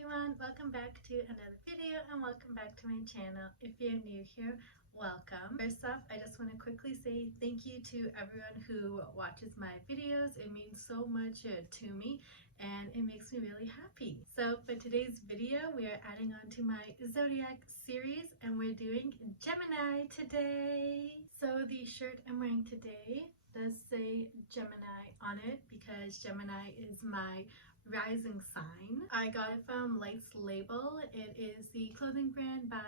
everyone, welcome back to another video and welcome back to my channel. If you're new here, welcome. First off, I just want to quickly say thank you to everyone who watches my videos. It means so much to me and it makes me really happy. So for today's video, we are adding on to my Zodiac series and we're doing Gemini today. So the shirt I'm wearing today does say Gemini on it because Gemini is my rising sign. I got it from Lights Label. It is the clothing brand by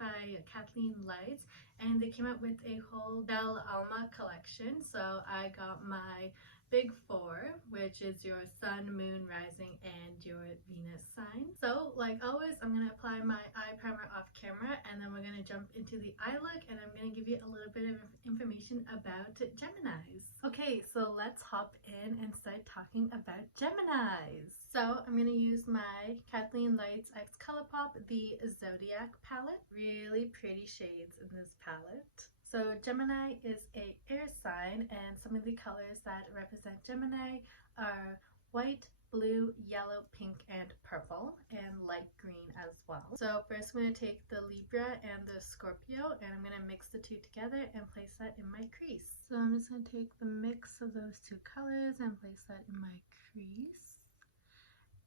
KathleenLights, and they came out with a whole Belle Alma collection. So I got my Big Four, which is your Sun, Moon, Rising, and your Venus sign. So like always, I'm going to apply my eye primer off camera and then we're going to jump into the eye look and I'm going to give you a little bit of information about Geminis. Okay, so let's hop in and start talking about Geminis. So I'm going to use my KathleenLights X Colourpop, the Zodiac palette. Really pretty shades in this palette. So Gemini is a air sign and some of the colors that represent Gemini are white, blue, yellow, pink, and purple, and light green as well. So first I'm going to take the Libra and the Scorpio and I'm going to mix the two together and place that in my crease. So I'm just going to take the mix of those two colors and place that in my crease.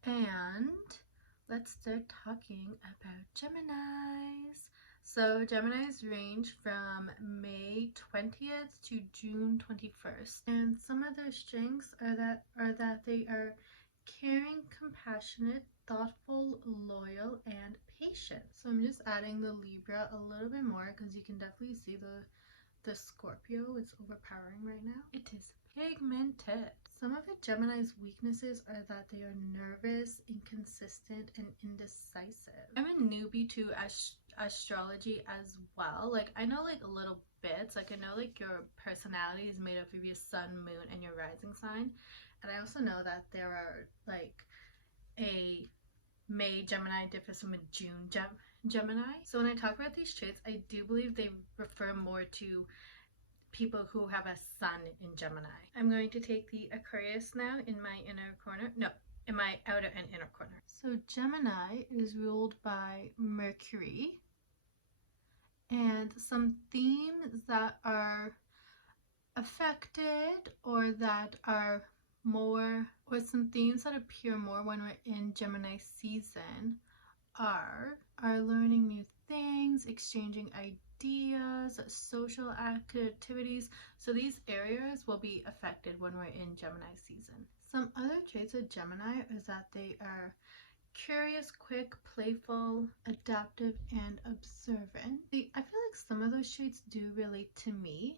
And let's start talking about Geminis. So Geminis range from May 20th to June 21st. And some of their strengths are that they are caring, compassionate, thoughtful, loyal, and patient. So I'm just adding the Libra a little bit more because you can definitely see the Scorpio is overpowering right now. It is pigmented. Some of a Gemini's weaknesses are that they are nervous, inconsistent, and indecisive. I'm a newbie to astrology as well. Like I know like a little bits. Like I know like your personality is made up of your sun, moon, and your rising sign. And I also know that there are like a May Gemini differs from a June Gemini. So when I talk about these traits, I do believe they refer more to people who have a sun in Gemini. I'm going to take the Aquarius now in my inner corner. No, in my outer and inner corner. So Gemini is ruled by Mercury. And some themes that are affected or that are more, or some themes that appear more when we're in Gemini season are learning new things, exchanging ideas, social activities. So these areas will be affected when we're in Gemini season. Some other traits of Gemini is that they are curious, quick, playful, adaptive, and observant. I feel like some of those traits do relate to me,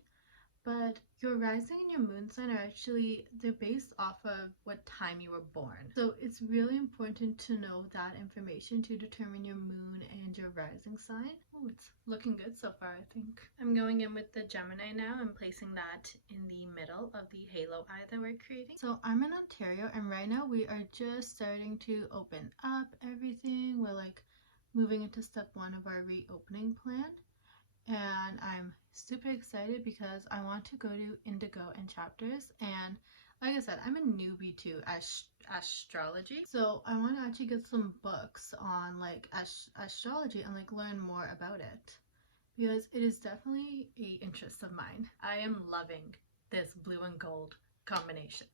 but your rising and your moon sign are actually, they're based off of what time you were born. So it's really important to know that information to determine your moon and your rising sign. Oh, it's looking good so far, I think. I'm going in with the Gemini now. I'm placing that in the middle of the halo eye that we're creating. So I'm in Ontario and right now we are just starting to open up everything. We're like moving into step 1 of our reopening plan. And I'm super excited because I want to go to indigo and chapters, and like I said, I'm a newbie to astrology, so I want to actually get some books on like astrology and like learn more about it because it is definitely an interest of mine. I am loving this blue and gold combination.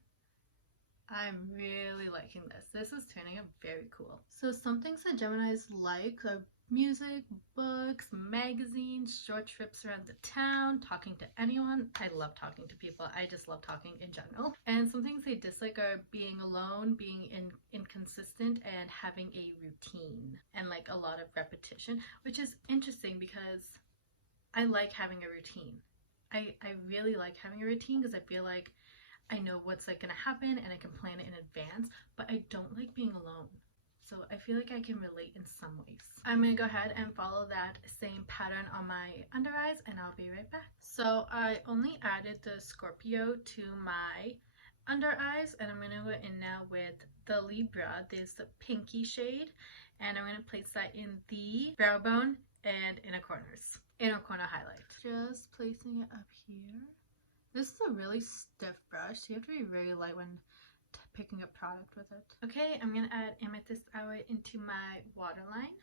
I'm really liking this. This is turning out very cool. So some things that Geminis like are music, books, magazines, short trips around the town, talking to anyone. I love talking to people. I just love talking in general. And some things they dislike are being alone, being inconsistent, and having a routine and like a lot of repetition, which is interesting because I like having a routine. I really like having a routine because I feel like I know what's like gonna happen and I can plan it in advance, but I don't like being alone. So I feel like I can relate in some ways. I'm going to go ahead and follow that same pattern on my under eyes and I'll be right back. So I only added the Scorpio to my under eyes and I'm going to go in now with the Libra. There's the pinky shade and I'm going to place that in the brow bone and inner corner highlight. Just placing it up here. This is a really stiff brush, so you have to be very light when picking up product with it. Okay, I'm gonna add Amethyst Hour into my waterline.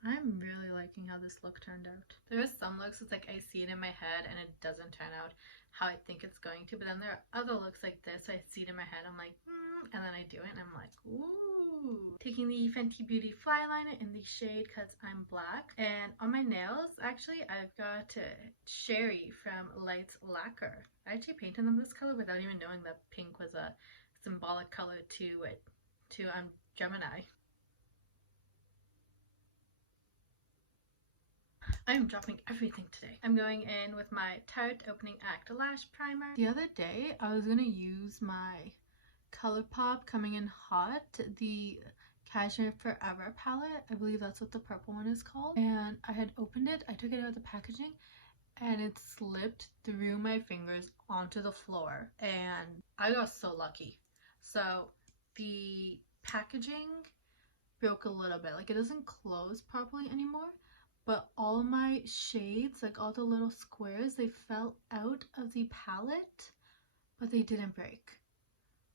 I'm really liking how this look turned out. There are some looks it's like I see it in my head and it doesn't turn out how I think it's going to, but then there are other looks like this, I see it in my head, I'm like, and then I do it and I'm like, ooh. Taking the Fenty Beauty Fly Liner in the shade Cause I'm Black, and on my nails, actually, I've got Sherry from Lights Lacquer. I actually painted them this color without even knowing that pink was a symbolic color to Gemini. I'm dropping everything today. I'm going in with my Tarte Opening Act Lash Primer. The other day, I was going to use my Colourpop Coming in Hot, the Cashmere Forever palette. I believe that's what the purple one is called. And I had opened it, I took it out of the packaging, and it slipped through my fingers onto the floor. And I got so lucky. So the packaging broke a little bit. Like, it doesn't close properly anymore. But all my shades, like all the little squares, they fell out of the palette, but they didn't break.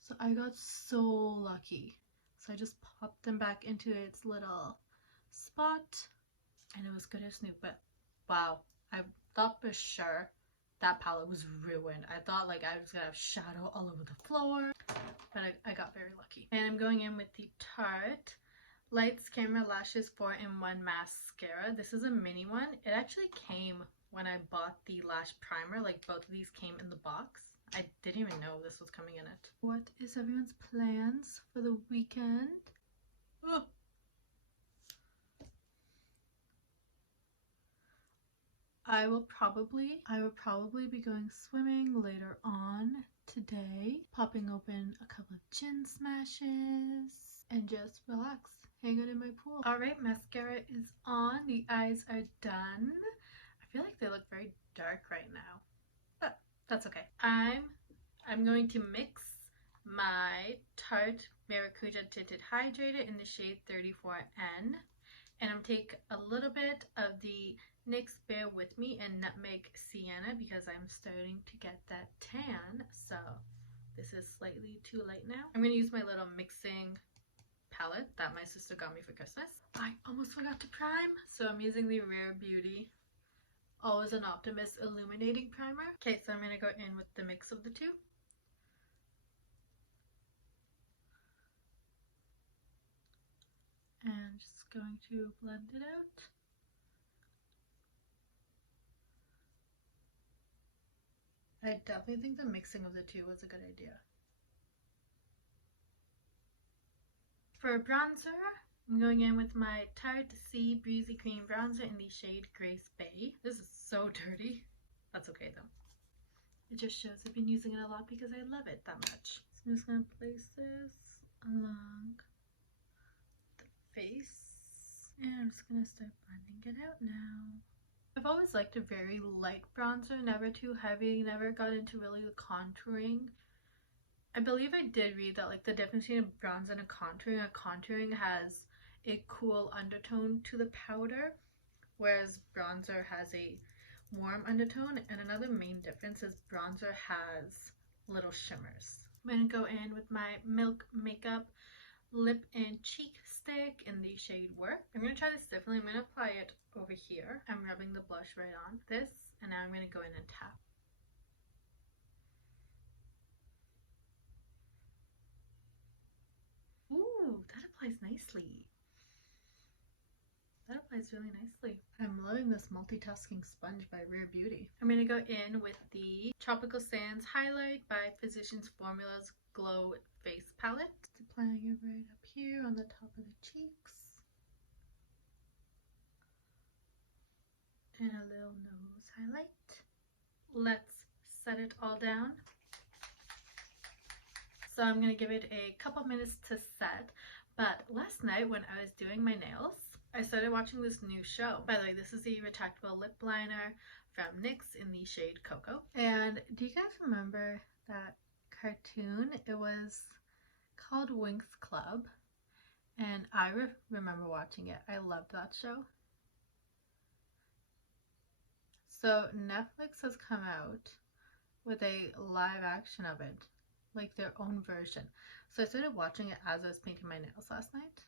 So I got so lucky. So I just popped them back into its little spot, and it was good as new. But wow, I thought for sure that palette was ruined. I thought like I was gonna have shadow all over the floor, but I got very lucky. And I'm going in with the Tarte Lights Camera Lashes 4-in-1 Mascara. This is a mini one. It actually came when I bought the lash primer. Like, both of these came in the box. I didn't even know this was coming in it. What is everyone's plans for the weekend? Oh. I will probably be going swimming later on today, popping open a couple of gin smashes, and just relax. Hang out in my pool. Alright, mascara is on. The eyes are done. I feel like they look very dark right now, but that's okay. I'm going to mix my Tarte Maracuja Tinted Hydrator in the shade 34N, and I'm take a little bit of the NYX Bear With Me and Nutmeg Sienna because I'm starting to get that tan, so this is slightly too light now. I'm going to use my little mixing palette that my sister got me for Christmas. I almost forgot to prime, so I'm using the Rare Beauty Always an Optimist Illuminating Primer. Okay, so I'm going to go in with the mix of the two. And just going to blend it out. I definitely think the mixing of the two was a good idea. For bronzer, I'm going in with my Tarte Sea Breezy Cream Bronzer in the shade Grace Bay. This is so dirty. That's okay though. It just shows I've been using it a lot because I love it that much. So I'm just going to place this along the face. And I'm just going to start blending it out now. I've always liked a very light bronzer, never too heavy, never got into really the contouring. I believe I did read that like the difference between a bronzer and a contouring has a cool undertone to the powder, whereas bronzer has a warm undertone, and another main difference is bronzer has little shimmers. I'm going to go in with my Milk Makeup Lip and Cheek Stick in the shade Werk. I'm going to try this differently. I'm going to apply it over here. I'm rubbing the blush right on this, and now I'm going to go in and tap. Ooh, that applies nicely. That applies really nicely. I'm loving this multitasking sponge by Rare Beauty. I'm going to go in with the Tropical Sands Highlight by Physicians Formula's Glow Face Palette. Just applying it right up here on the top of the cheeks. And a little nose highlight. Let's set it all down. So I'm going to give it a couple minutes to set. But last night when I was doing my nails, I started watching this new show. By the way, this is the retractable lip liner from NYX in the shade Cocoa. And do you guys remember that cartoon? It was called Winx Club. And I remember watching it. I loved that show. So Netflix has come out with a live action of it, like their own version. So I started watching it as I was painting my nails last night.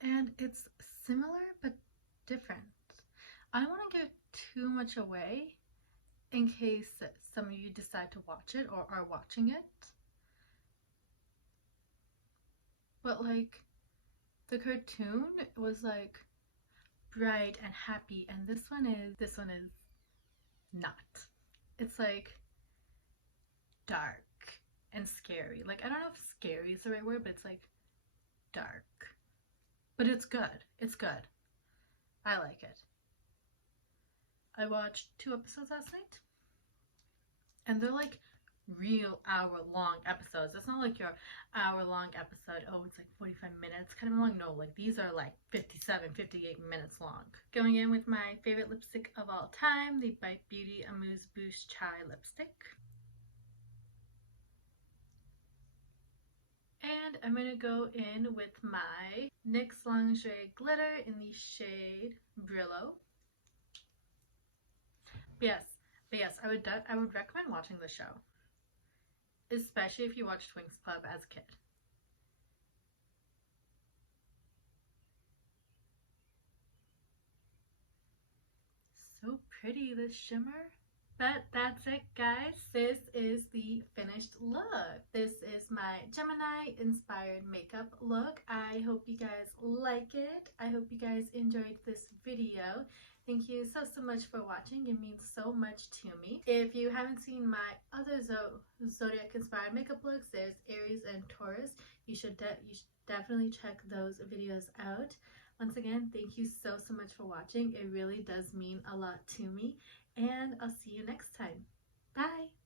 And it's similar but different. I don't want to give too much away in case some of you decide to watch it or are watching it. But like the cartoon was like bright and happy, and this one is not. It's like dark and scary. Like, I don't know if scary is the right word, but it's like dark. But it's good. It's good. I like it. I watched 2 episodes last night, and they're like real hour-long episodes. It's not like your hour-long episode, oh, it's like 45 minutes kind of long. No, like these are like 57, 58 minutes long. Going in with my favorite lipstick of all time, the Bite Beauty Amuse Bouche Chai lipstick. And I'm going to go in with my NYX Lingerie Glitter in the shade Brillo. But yes, I would recommend watching the show, especially if you watched Winx Club as a kid. So pretty, this shimmer. But that's it, guys. This is the finished look. This is my Gemini inspired makeup look. I hope you guys like it. I hope you guys enjoyed this video. Thank you so much for watching. It means so much to me. If you haven't seen my other Zodiac inspired makeup looks, there's Aries and Taurus. You should definitely check those videos out. Once again, thank you so much for watching. It really does mean a lot to me. And I'll see you next time. Bye!